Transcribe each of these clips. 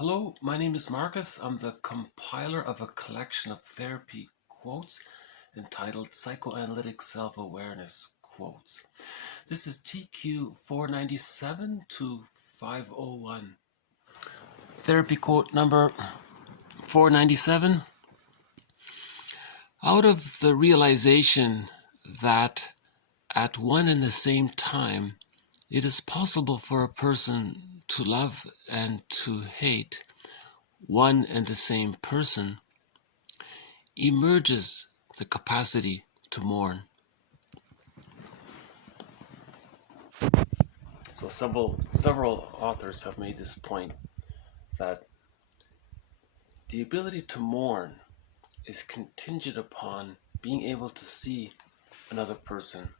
Hello, my name is Marcus. I'm the compiler of a collection of therapy quotes entitled Psychoanalytic Self-Awareness Quotes. This is TQ 497 to 501. Therapy quote number 497. Out of the realization that at one and the same time it is possible for a person to love and to hate one and the same person, emerges the capacity to mourn. So several authors have made this point, that the ability to mourn is contingent upon being able to see another person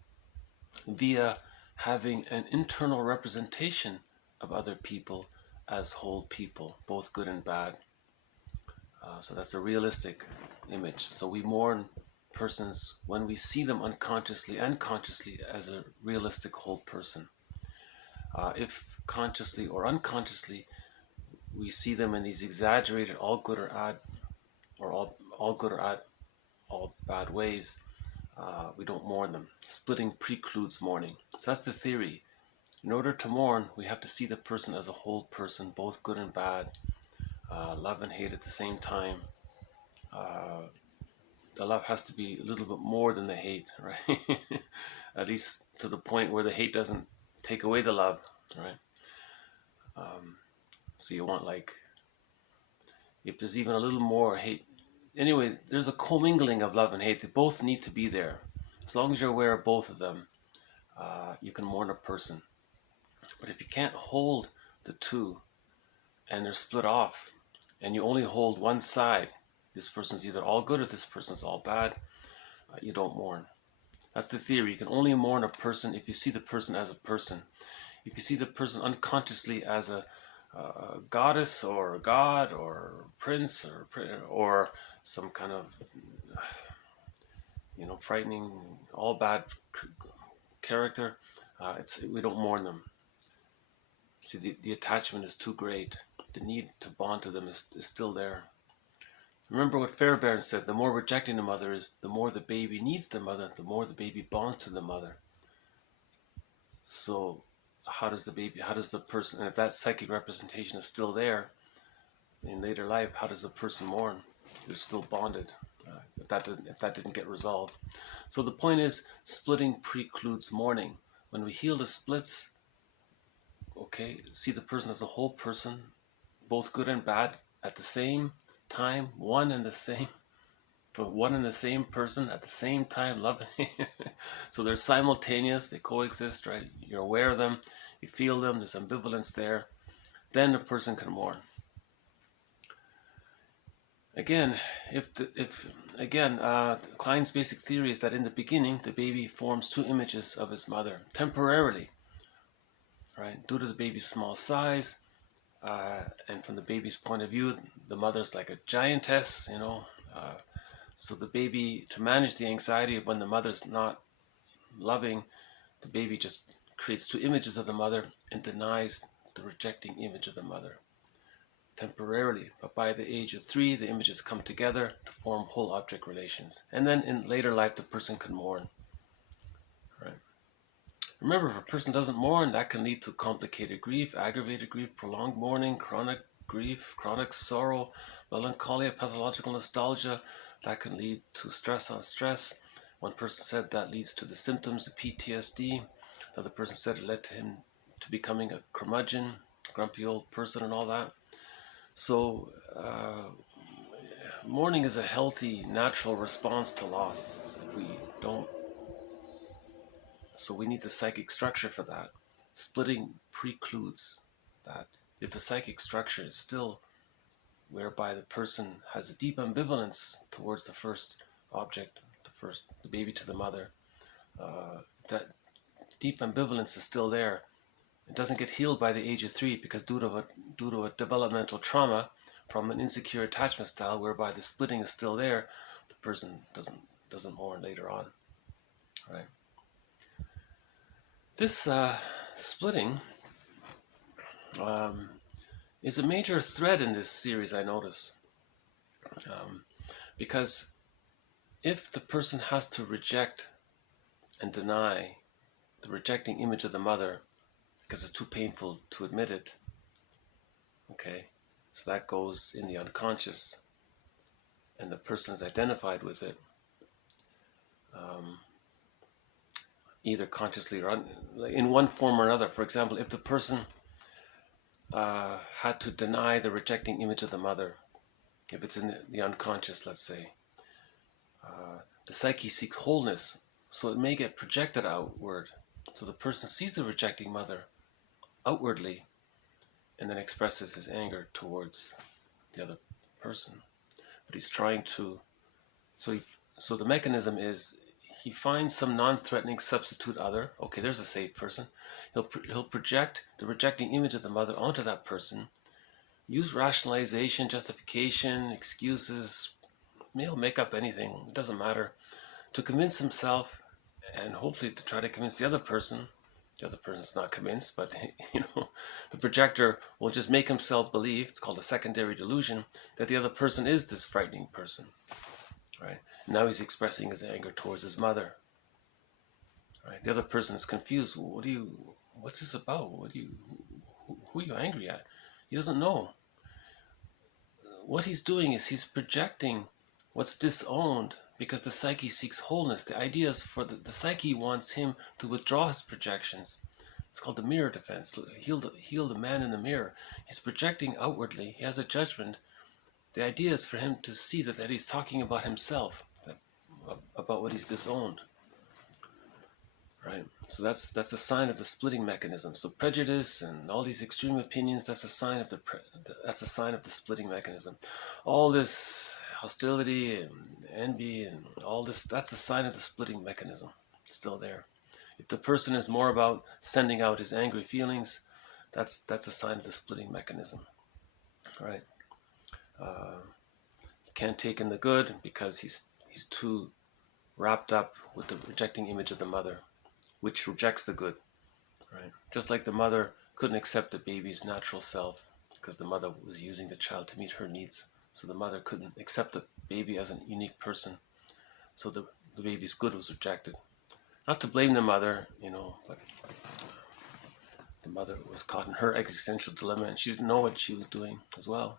via having an internal representation of other people as whole people, both good and bad. So that's a realistic image. So we mourn persons when we see them unconsciously and consciously as a realistic whole person. If consciously or unconsciously we see them in these exaggerated all good or all bad ways, we don't mourn them. Splitting precludes mourning. So that's the theory. In order to mourn, we have to see the person as a whole person, both good and bad, love and hate at the same time. The love has to be a little bit more than the hate, right? At least to the point where the hate doesn't take away the love, right? So you want, like, if there's even a little more hate, anyway, there's a commingling of love and hate. They both need to be there. As long as you're aware of both of them, you can mourn a person. But if you can't hold the two and they're split off and you only hold one side, this person's either all good or this person's all bad, you don't mourn. That's the theory. You can only mourn a person if you see the person as a person. If you see the person unconsciously as a goddess or a god or prince or some kind of frightening, all bad character, we don't mourn them. See, the attachment is too great. The need to bond to them is still there. Remember what Fairbairn said: the more rejecting the mother is, the more the baby needs the mother, the more the baby bonds to the mother. So how does the person, and if that psychic representation is still there in later life, how does the person mourn? They're still bonded, if that didn't get resolved. So the point is, splitting precludes mourning. When we heal the splits, okay, see the person as a whole person, both good and bad at the same time, one and the same person at the same time, loving. So they're simultaneous, they coexist, right? You're aware of them, you feel them, there's ambivalence there. Then the person can mourn. Again, Klein's basic theory is that in the beginning, the baby forms two images of his mother temporarily, right? Due to the baby's small size, and from the baby's point of view, the mother's like a giantess, so the baby, to manage the anxiety of when the mother's not loving, the baby just creates two images of the mother and denies the rejecting image of the mother temporarily. But by the age of 3, the images come together to form whole object relations. And then in later life, the person can mourn. Right? Remember, if a person doesn't mourn, that can lead to complicated grief, aggravated grief, prolonged mourning, chronic grief, chronic sorrow, melancholia, pathological nostalgia. That can lead to stress on stress. One person said that leads to the symptoms of PTSD. Another person said it led to him to becoming a curmudgeon, grumpy old person and all that. So mourning is a healthy, natural response to loss. If we don't, so we need the psychic structure for that. Splitting precludes that. If the psychic structure is still whereby the person has a deep ambivalence towards the first object, the baby to the mother, that deep ambivalence is still there. It doesn't get healed by the age of 3 because due to a developmental trauma from an insecure attachment style whereby the splitting is still there, the person doesn't mourn later on, right? This splitting is a major thread in this series, I notice. Because if the person has to reject and deny the rejecting image of the mother because it's too painful to admit it, okay, so that goes in the unconscious, and the person is identified with it, either consciously or in one form or another. For example, if the person had to deny the rejecting image of the mother, if it's in the unconscious, let's say, the psyche seeks wholeness, so it may get projected outward. So the person sees the rejecting mother outwardly and then expresses his anger towards the other person. But he's trying to, so the mechanism is he finds some non-threatening substitute other. Okay, there's a safe person. He'll project the rejecting image of the mother onto that person, use rationalization, justification, excuses, he'll make up anything, it doesn't matter, to convince himself and hopefully to try to convince the other person. The other person's not convinced, but the projector will just make himself believe, it's called a secondary delusion, that the other person is this frightening person, right? Now he's expressing his anger towards his mother, right? The other person is confused. What's this about? Who are you angry at? He doesn't know. What he's doing is he's projecting what's disowned because the psyche seeks wholeness. The idea is for the psyche wants him to withdraw his projections. It's called the mirror defense. Heal the man in the mirror. He's projecting outwardly. He has a judgment. The idea is for him to see that he's talking about himself, about what he's disowned. Right? So that's a sign of the splitting mechanism. So prejudice and all these extreme opinions, that's a sign of the splitting mechanism. All this hostility and envy and all this, that's a sign of the splitting mechanism. It's still there. If the person is more about sending out his angry feelings, that's a sign of the splitting mechanism. Right? Can't take in the good because he's too wrapped up with the rejecting image of the mother, which rejects the good, right? Just like the mother couldn't accept the baby's natural self because the mother was using the child to meet her needs. So the mother couldn't accept the baby as a unique person. So the baby's good was rejected. Not to blame the mother, but the mother was caught in her existential dilemma and she didn't know what she was doing as well.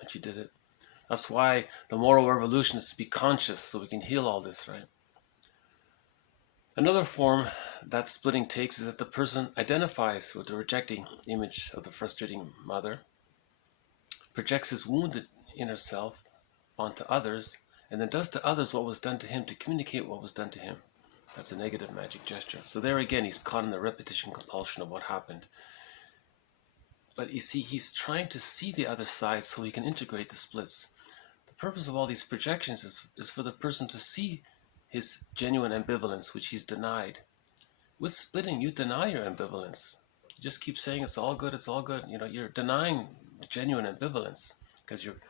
And she did it. That's why the moral revolution is to be conscious so we can heal all this, right? Another form that splitting takes is that the person identifies with the rejecting image of the frustrating mother, projects his wounded inner self onto others, and then does to others what was done to him to communicate what was done to him. That's a negative magic gesture. So there again, he's caught in the repetition compulsion of what happened. But you see, he's trying to see the other side so he can integrate the splits. The purpose of all these projections is for the person to see his genuine ambivalence, which he's denied. With splitting, you deny your ambivalence. You just keep saying it's all good, it's all good. You're denying genuine ambivalence because you're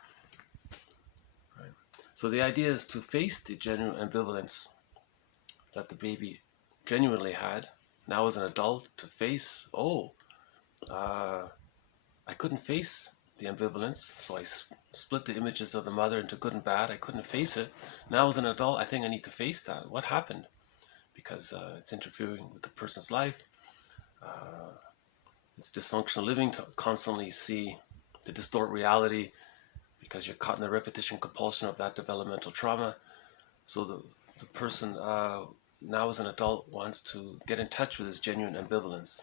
right. So the idea is to face the genuine ambivalence that the baby genuinely had. Now as an adult, to face, I couldn't face the ambivalence, so I split the images of the mother into good and bad. I couldn't face it. Now as an adult, I think I need to face that. What happened? Because it's interfering with the person's life. It's dysfunctional living to constantly to distort reality because you're caught in the repetition compulsion of that developmental trauma. So the person now as an adult wants to get in touch with his genuine ambivalence.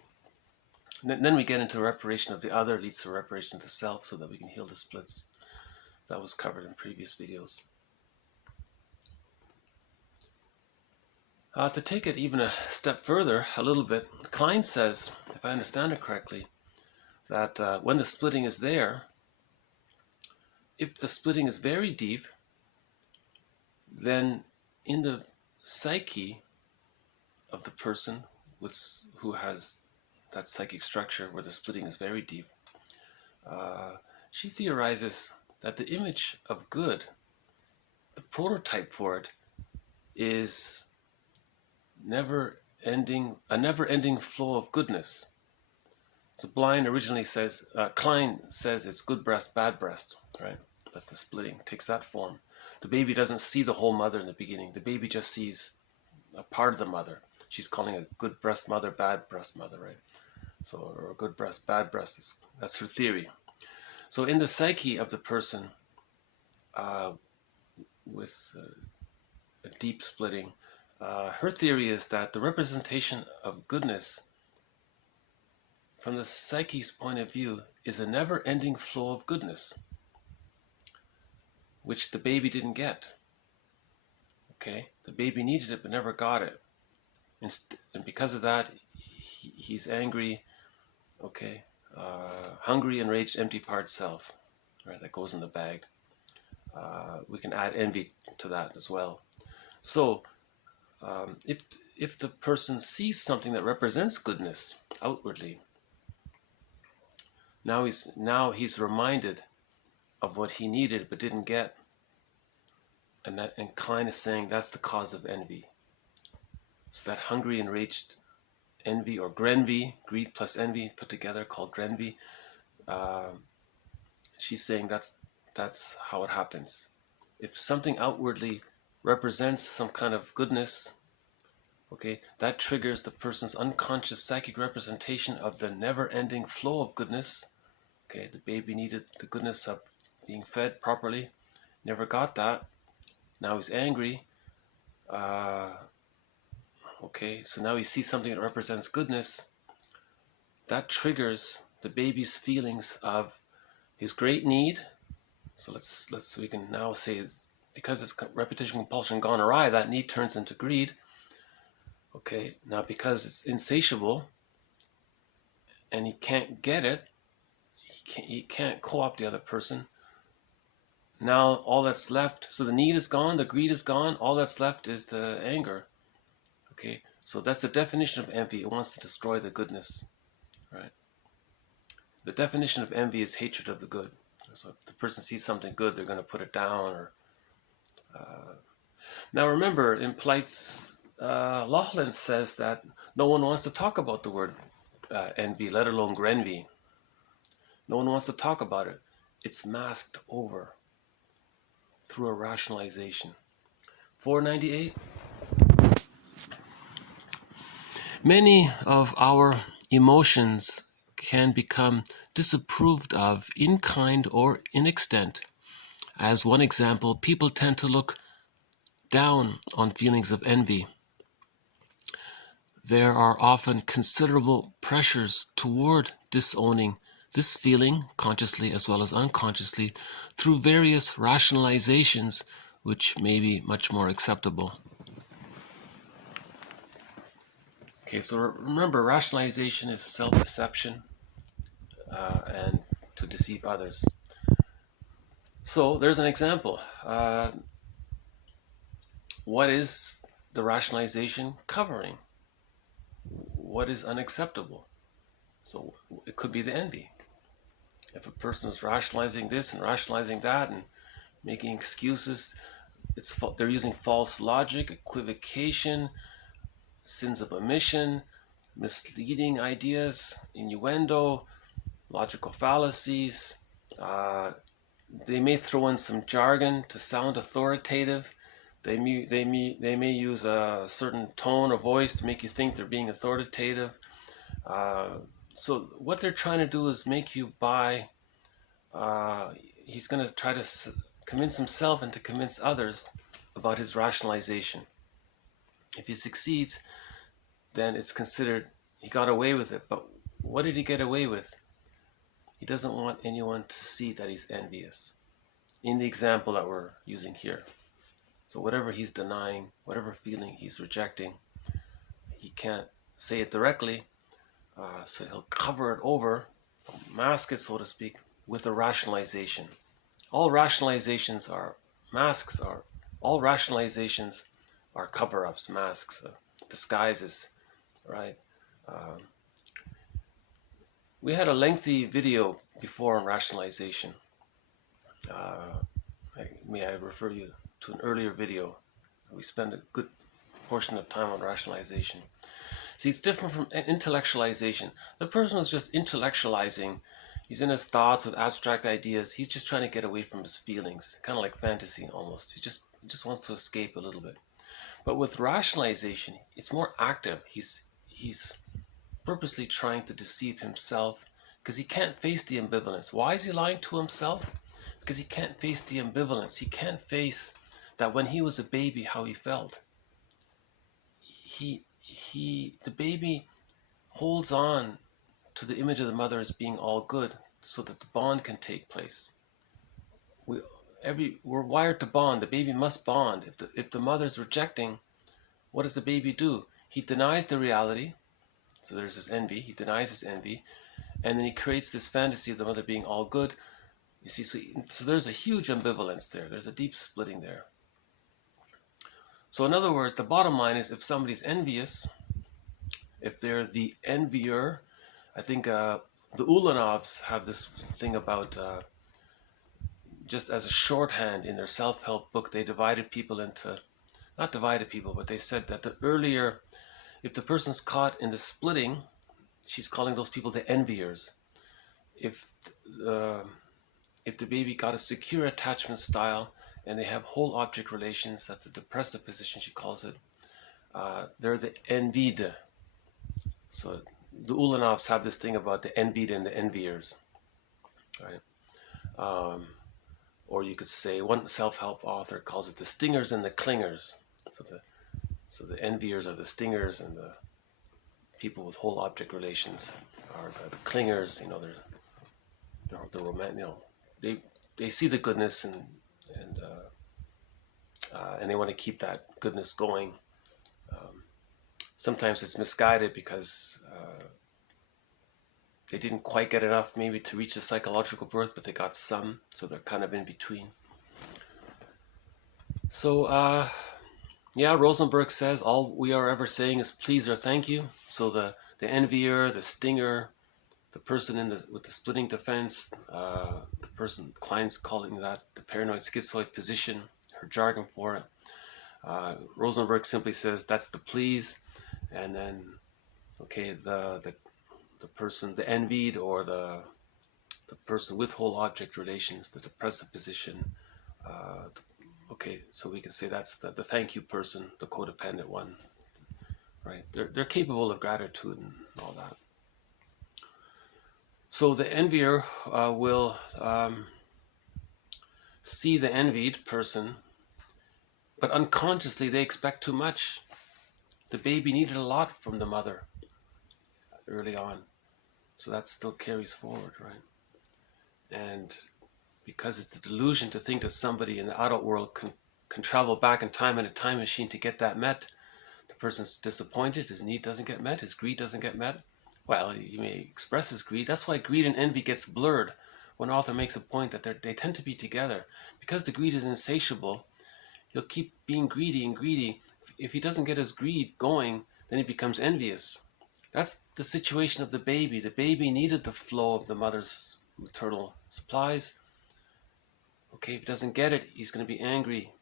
And then we get into reparation of the other, leads to reparation of the self so that we can heal the splits. That was covered in previous videos. To take it even a step further, a little bit, Klein says, if I understand it correctly, that when the splitting is there, if the splitting is very deep, then in the psyche of the person who has that psychic structure where the splitting is very deep, she theorizes that the image of good, the prototype for it, is a never-ending flow of goodness. So Blind originally says, Klein says it's good breast, bad breast, right? That's the splitting, takes that form. The baby doesn't see the whole mother in the beginning. The baby just sees a part of the mother. She's calling a good breast mother, bad breast mother, right? So, or good breast, bad breast, that's her theory. So in the psyche of the person with a deep splitting, her theory is that the representation of goodness from the psyche's point of view is a never-ending flow of goodness, which the baby didn't get. Okay, the baby needed it but never got it, and because of that, he's angry. Okay, hungry, enraged, empty part self. Right, that goes in the bag. We can add envy to that as well. So, if the person sees something that represents goodness outwardly, now he's reminded of what he needed but didn't get, and Klein is saying that's the cause of envy. So that hungry, enraged envy, or grenvy, greed plus envy put together, called grenvy, she's saying that's how it happens. If something outwardly represents some kind of goodness, okay, that triggers the person's unconscious psychic representation of the never-ending flow of goodness. Okay, the baby needed the goodness of being fed properly, never got that. Now he's angry. Okay, so now he sees something that represents goodness. That triggers the baby's feelings of his great need. So we can now say, because it's repetition compulsion gone awry, that need turns into greed. Okay, now because it's insatiable and he can't get it, he can't co-opt the other person. Now all that's left, so the need is gone, the greed is gone, all that's left is the anger. Okay, so that's the definition of envy. It wants to destroy the goodness, right? The definition of envy is hatred of the good. So if the person sees something good, they're going to put it down. Or now remember, in Polite's, Laughlin says that no one wants to talk about the word envy, let alone grenvy. No one wants to talk about it. It's masked over through a rationalization. 498. Many of our emotions can become disapproved of in kind or in extent. As one example, people tend to look down on feelings of envy. There are often considerable pressures toward disowning this feeling, consciously as well as unconsciously, through various rationalizations, which may be much more acceptable. Okay, so remember, rationalization is self-deception and to deceive others. So there's an example. What is the rationalization covering? What is unacceptable? So it could be the envy. If a person is rationalizing this and rationalizing that and making excuses, they're using false logic, equivocation, sins of omission, misleading ideas, innuendo, logical fallacies. They may throw in some jargon to sound authoritative. They may use a certain tone of voice to make you think they're being authoritative. So what they're trying to do is make you buy. He's going to try to convince himself and to convince others about his rationalization. If he succeeds, then it's considered he got away with it. But what did he get away with? He doesn't want anyone to see that he's envious, in the example that we're using here. So whatever he's denying, whatever feeling he's rejecting, he can't say it directly, so he'll cover it over, mask it, so to speak, with a rationalization. All rationalizations are masks. All rationalizations are cover-ups, masks, disguises, right? We had a lengthy video before on rationalization. May I refer you to an earlier video? We spent a good portion of time on rationalization. See, it's different from intellectualization. The person was just intellectualizing. He's in his thoughts with abstract ideas. He's just trying to get away from his feelings, kind of like fantasy almost. He just wants to escape a little bit. But with rationalization, it's more active. He's purposely trying to deceive himself because he can't face the ambivalence. Why is he lying to himself? Because he can't face the ambivalence. He can't face that when he was a baby, how he felt. The baby holds on to the image of the mother as being all good so that the bond can take place. We're wired to bond. The baby must bond. If the mother's rejecting, what does the baby do? He denies the reality. So there's this envy. He denies his envy, and then he creates this fantasy of the mother being all good. You see, so there's a huge ambivalence there. There's a deep splitting there. So in other words, the bottom line is, if somebody's envious, if they're the envier, I think the Ulanovs have this thing about, just as a shorthand in their self-help book, they divided people into, not divided people, but they said that the earlier, if the person's caught in the splitting, she's calling those people the enviers. If the baby got a secure attachment style and they have whole object relations, that's the depressive position she calls it, they're the envied. So the Ulanovs have this thing about the envied and the enviers, right? Or you could say, one self-help author calls it the stingers and the clingers. So the enviers are the stingers, and the people with whole object relations are the clingers. You know, they're the romantic. You know, they see the goodness and they want to keep that goodness going. Sometimes it's misguided because they didn't quite get enough maybe to reach the psychological birth, but they got some, so they're kind of in between. So yeah, Rosenberg says all we are ever saying is please or thank you. So the envier, the stinger, the person with the splitting defense, the person, client's calling that the paranoid schizoid position, her jargon for it. Rosenberg simply says that's the please, and then okay, the person, the envied, or the person with whole object relations, the depressive position. Okay, so we can say that's the thank you person, the codependent one, right? They're capable of gratitude and all that. So the envier will see the envied person, but unconsciously they expect too much. The baby needed a lot from the mother early on, so that still carries forward, right? And because it's a delusion to think that somebody in the adult world can travel back in time in a time machine to get that met, the person's disappointed, his need doesn't get met, his greed doesn't get met. Well, he may express his greed. That's why greed and envy gets blurred. One author makes a point that they tend to be together. Because the greed is insatiable, he'll keep being greedy and greedy. If he doesn't get his greed going, then he becomes envious. That's the situation of the baby. The baby needed the flow of the mother's maternal supplies. Okay, if he doesn't get it, he's going to be angry,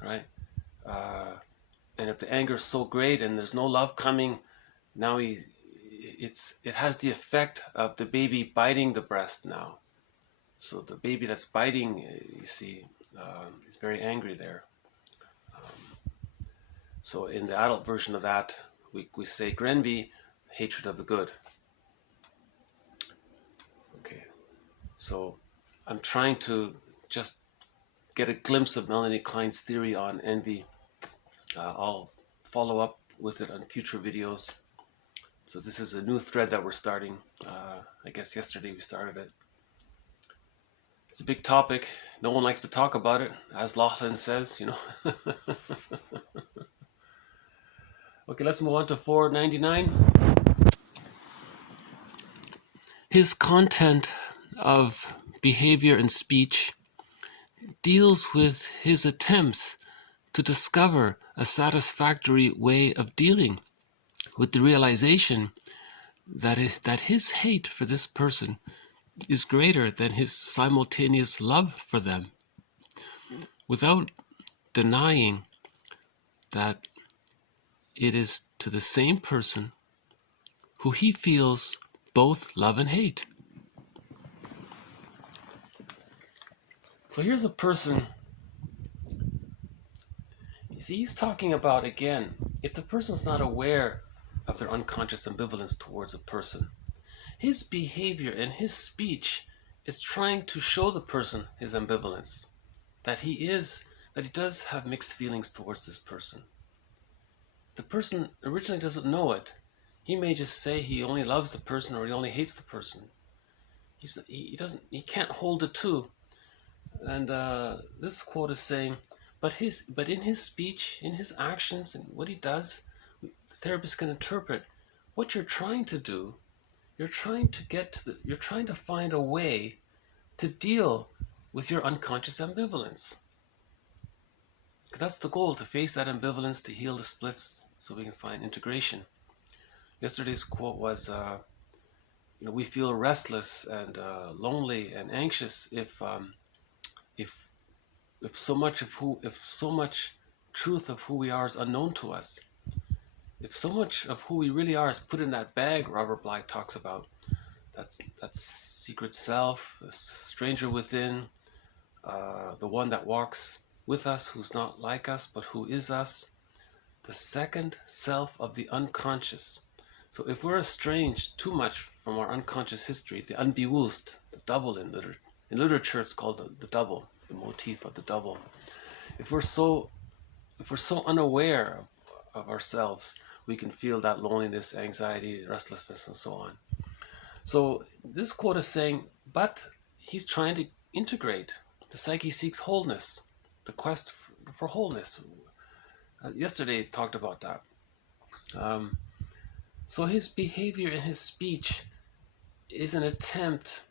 right? And if the anger is so great and there's no love coming, now it has the effect of the baby biting the breast now. So the baby that's biting, you see, is very angry there. So in the adult version of that, we say grenvy, hatred of the good. Okay, so I'm trying to just get a glimpse of Melanie Klein's theory on envy. I'll follow up with it on future videos. So this is a new thread that we're starting. I guess yesterday we started it. It's a big topic. No one likes to talk about it, as Laughlin says, you know. Okay, let's move on to 499. His content of behavior and speech deals with his attempt to discover a satisfactory way of dealing with the realization that his hate for this person is greater than his simultaneous love for them, without denying that it is to the same person who he feels both love and hate. So here's a person, you see, he's talking about, again, if the person's not aware of their unconscious ambivalence towards a person, his behavior and his speech is trying to show the person his ambivalence, that he does have mixed feelings towards this person. The person originally doesn't know it. He may just say he only loves the person or he only hates the person. He can't hold the two. And this quote is saying, but in his speech, in his actions, and what he does, the therapist can interpret what you're trying to do. You're trying to find a way to deal with your unconscious ambivalence. Because that's the goal, to face that ambivalence, to heal the splits, so we can find integration. Yesterday's quote was, we feel restless and lonely and anxious if so much truth of who we are is unknown to us. If so much of who we really are is put in that bag Robert Bly talks about, that's secret self, the stranger within, the one that walks with us, who's not like us, but who is us, the second self of the unconscious. So if we're estranged too much from our unconscious history, the unbewusst, the double in literature it's called the double, the motif of the double. If we're so unaware of ourselves, we can feel that loneliness, anxiety, restlessness, and so on. So this quote is saying, but he's trying to integrate. The psyche seeks wholeness, the quest for wholeness. Yesterday I talked about that. So his behavior and his speech is an attempt.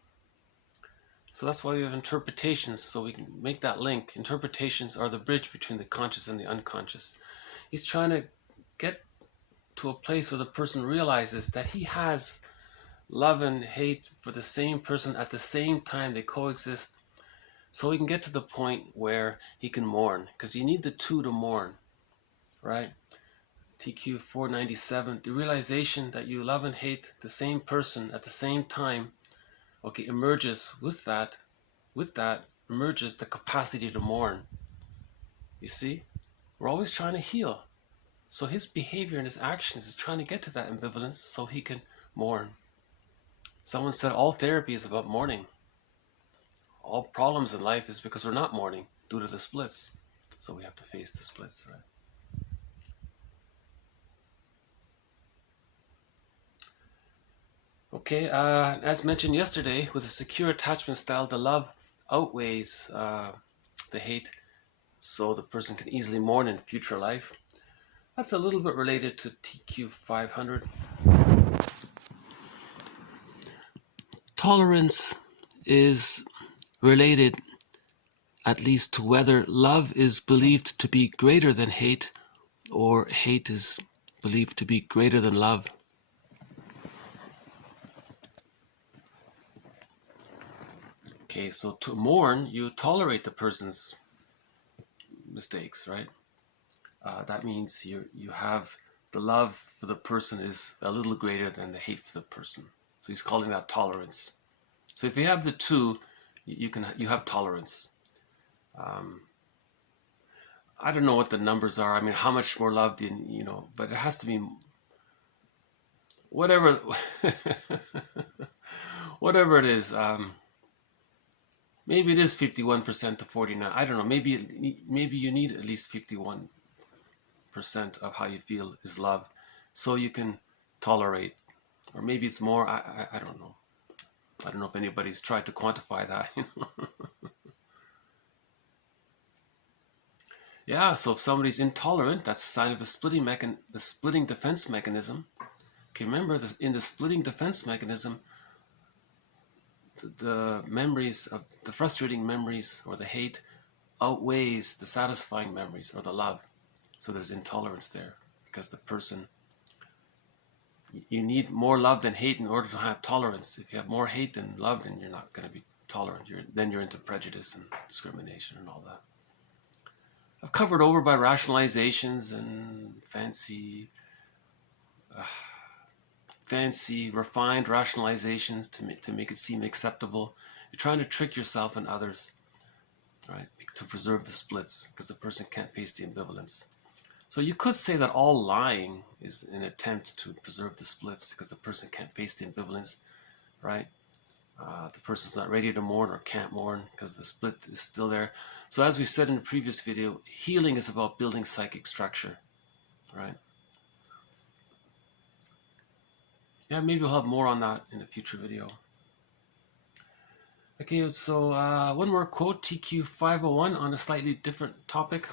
So that's why we have interpretations, so we can make that link. Interpretations are the bridge between the conscious and the unconscious. He's trying to get to a place where the person realizes that he has love and hate for the same person at the same time. They coexist. So he can get to the point where he can mourn, because you need the two to mourn, right? TQ 497, the realization that you love and hate the same person at the same time, okay, emerges with that emerges the capacity to mourn. You see, we're always trying to heal. So his behavior and his actions is trying to get to that ambivalence so he can mourn. Someone said all therapy is about mourning. All problems in life is because we're not mourning due to the splits. So we have to face the splits, right? Okay, as mentioned yesterday, with a secure attachment style, the love outweighs the hate, so the person can easily mourn in future life. That's a little bit related to TQ 500. Tolerance is related at least to whether love is believed to be greater than hate, or hate is believed to be greater than love. Okay, so to mourn, you tolerate the person's mistakes, right? That means you have the love for the person is a little greater than the hate for the person. So he's calling that tolerance. So if you have the two, you have tolerance. I don't know what the numbers are. I mean, how much more love do you, but it has to be whatever, whatever it is. Maybe it is 51% to 49%. I don't know. Maybe you need at least 51% of how you feel is love, so you can tolerate. Or maybe it's more. I don't know. I don't know if anybody's tried to quantify that. Yeah. So if somebody's intolerant, that's a sign of the splitting defense mechanism. Okay. Remember, in the splitting defense mechanism, the memories of the frustrating memories or the hate outweighs the satisfying memories or the love. So there's intolerance there, because the person, you need more love than hate in order to have tolerance. If you have more hate than love, then you're not going to be tolerant. Then you're into prejudice and discrimination and all that. I've covered over by rationalizations and fancy, refined rationalizations to make it seem acceptable. You're trying to trick yourself and others, right, to preserve the splits because the person can't face the ambivalence. So you could say that all lying is an attempt to preserve the splits because the person can't face the ambivalence, right? The person's not ready to mourn or can't mourn because the split is still there. So as we said in the previous video, healing is about building psychic structure, right? Yeah, maybe we'll have more on that in a future video. Okay, so one more quote, TQ 501 on a slightly different topic.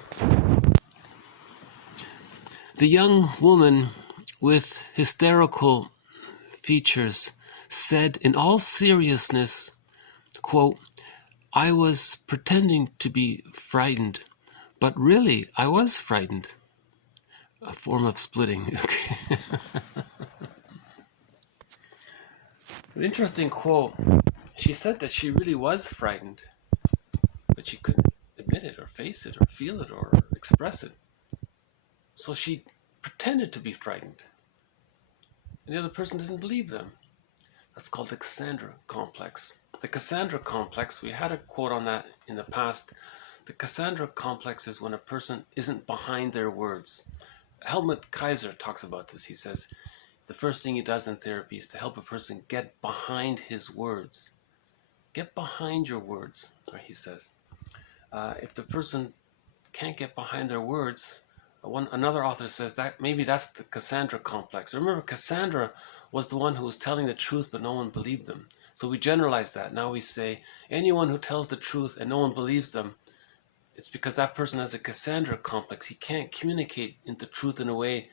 The young woman with hysterical features said in all seriousness, quote, "I was pretending to be frightened, but really I was frightened." A form of splitting. Okay. An interesting quote. She said that she really was frightened, but she couldn't admit it or face it or feel it or express it. So she pretended to be frightened. And the other person didn't believe them. That's called the Cassandra complex. The Cassandra complex, we had a quote on that in the past. The Cassandra complex is when a person isn't behind their words. Helmut Kaiser talks about this. He says the first thing he does in therapy is to help a person get behind his words. Get behind your words, he says. If the person can't get behind their words, another author says that maybe that's the Cassandra complex. Remember, Cassandra was the one who was telling the truth, but no one believed them. So we generalize that. Now we say anyone who tells the truth and no one believes them, it's because that person has a Cassandra complex. He can't communicate the truth in a way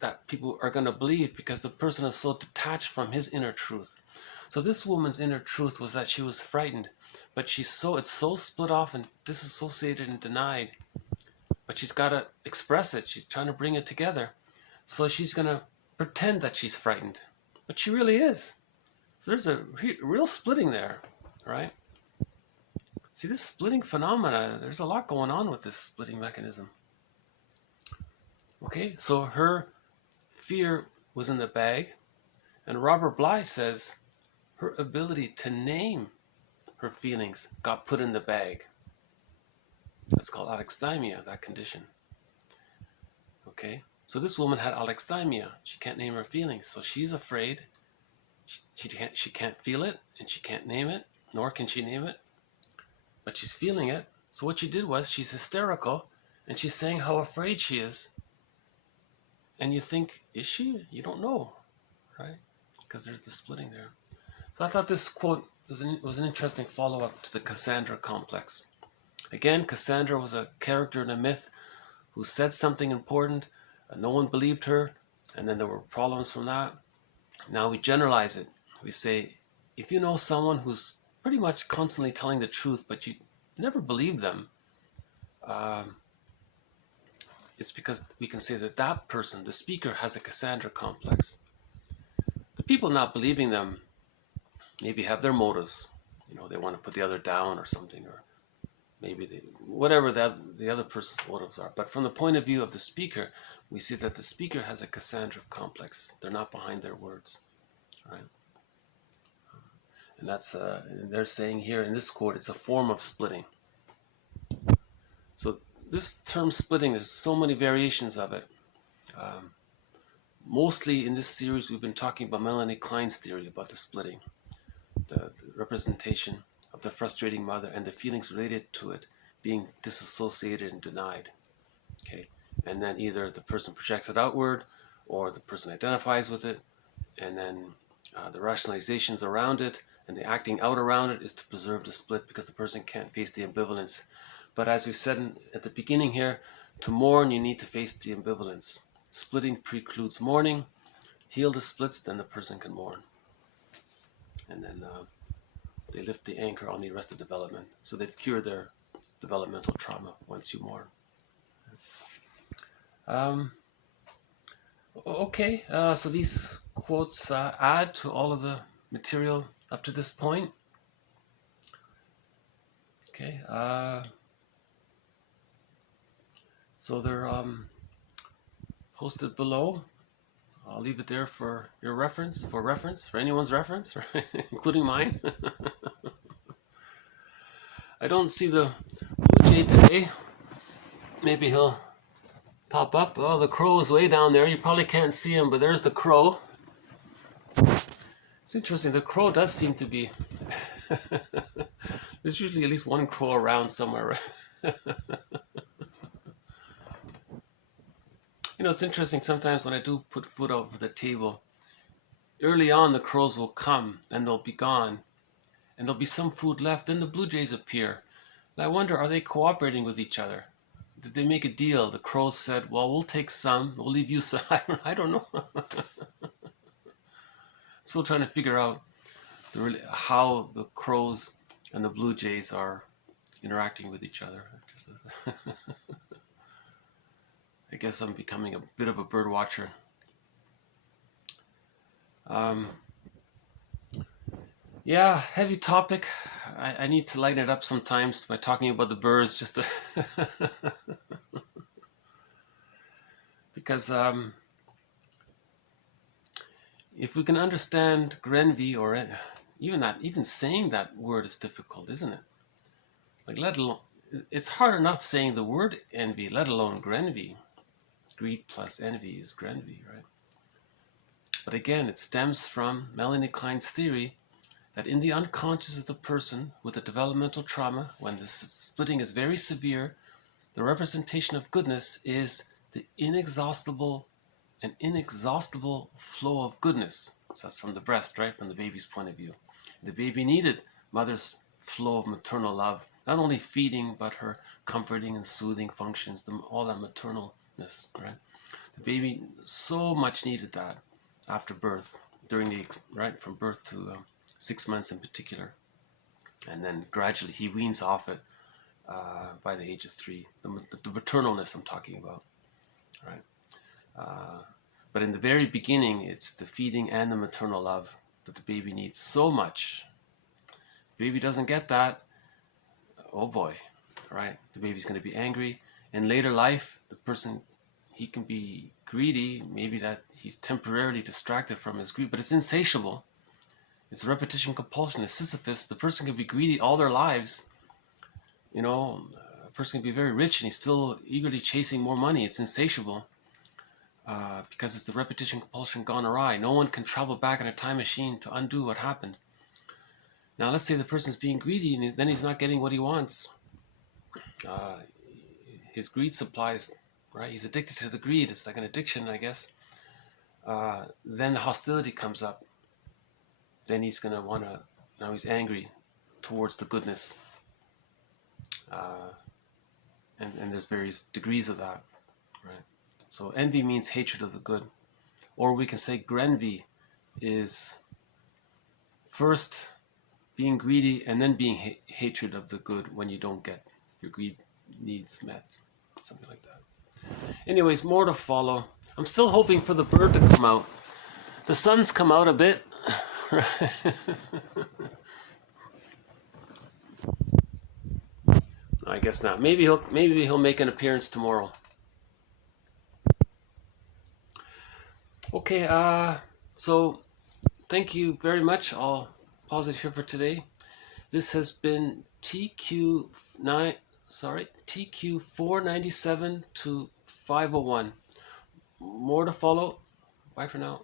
that people are going to believe because the person is so detached from his inner truth. So this woman's inner truth was that she was frightened, but it's so split off and disassociated and denied. But she's got to express it. She's trying to bring it together. So she's going to pretend that she's frightened, but she really is. So there's a real splitting there, right? See, this splitting phenomena, there's a lot going on with this splitting mechanism. Okay, so her fear was in the bag, and Robert Bly says her ability to name her feelings got put in the bag. That's called alexithymia, that condition. Okay, so this woman had alexithymia. She can't name her feelings, so she's afraid. She can't feel it, and she can't name it, nor can she name it, but she's feeling it. So what she did was she's hysterical, and she's saying how afraid she is. And you think, is she? You don't know, right? Because there's the splitting there. So I thought this quote was an interesting follow-up to the Cassandra complex. Again, Cassandra was a character in a myth who said something important, and no one believed her, and then there were problems from that. Now we generalize it. We say, if you know someone who's pretty much constantly telling the truth, but you never believe them, it's because we can say that that person, the speaker, has a Cassandra complex. The people not believing them maybe have their motives. They want to put the other down or something, or maybe whatever the other person's motives are. But from the point of view of the speaker, we see that the speaker has a Cassandra complex. They're not behind their words, right? And that's they're saying here in this quote, it's a form of splitting. So this term splitting, there's so many variations of it. Mostly in this series, we've been talking about Melanie Klein's theory about the splitting, the representation of the frustrating mother and the feelings related to it being disassociated and denied. Okay, and then either the person projects it outward or the person identifies with it, and then the rationalizations around it and the acting out around it is to preserve the split because the person can't face the ambivalence. But as we said at the beginning here, to mourn you need to face the ambivalence. Splitting precludes mourning. Heal the splits, then the person can mourn. And then they lift the anchor on the arrested development. So they've cured their developmental trauma once you mourn. Okay, so these quotes add to all of the material up to this point. Okay, So they're posted below. I'll leave it there for your reference, for anyone's reference, right? Including mine. I don't see the blue jay today. Maybe he'll pop up. Oh, the crow is way down there. You probably can't see him, but there's the crow. It's interesting. The crow does seem to be... There's usually at least one crow around somewhere. You know, it's interesting sometimes when I do put food out for the table, early on the crows will come and they'll be gone. And there'll be some food left. Then the blue jays appear. And I wonder, are they cooperating with each other? Did they make a deal? The crows said, well, we'll take some. We'll leave you some. I don't know. I'm still trying to figure out how the crows and the blue jays are interacting with each other. I guess I'm becoming a bit of a bird watcher. Yeah, heavy topic. I need to lighten it up sometimes by talking about the birds, just to because if we can understand Grenvy, or even saying that word is difficult, isn't it? Like, let alone, it's hard enough saying the word envy, let alone Grenvy. Greed plus envy is Grenvy, right? But again, it stems from Melanie Klein's theory that in the unconscious of the person with a developmental trauma, when the splitting is very severe, the representation of goodness is the inexhaustible flow of goodness. So that's from the breast, right? From the baby's point of view. The baby needed mother's flow of maternal love, not only feeding, but her comforting and soothing functions, all that maternalness, right? The baby so much needed that after birth, from birth to 6 months in particular. And then gradually he weans off it by the age of 3. The maternalness I'm talking about, right? But in the very beginning, it's the feeding and the maternal love that the baby needs so much. If the baby doesn't get that, oh boy, right? The baby's going to be angry. In later life, the person, he can be greedy, maybe that he's temporarily distracted from his greed, but it's insatiable. It's repetition compulsion. It's Sisyphus. The person can be greedy all their lives. You know, a person can be very rich and he's still eagerly chasing more money. It's insatiable because it's the repetition compulsion gone awry. No one can travel back in a time machine to undo what happened. Now, let's say the person's being greedy and then he's not getting what he wants. His greed supplies, right? He's addicted to the greed. It's like an addiction, I guess. Then the hostility comes up. Then he's going to want to, now he's angry towards the goodness. And there's various degrees of that, right? So envy means hatred of the good. Or we can say Grenvy is first being greedy and then being hatred of the good when you don't get your greed needs met. Something like that. Anyways, more to follow. I'm still hoping for the bird to come out. The sun's come out a bit. I guess not. Maybe he'll make an appearance tomorrow. Okay, so thank you very much. I'll pause it here for today. This has been TQ 497 to 501. More to follow. Bye for now.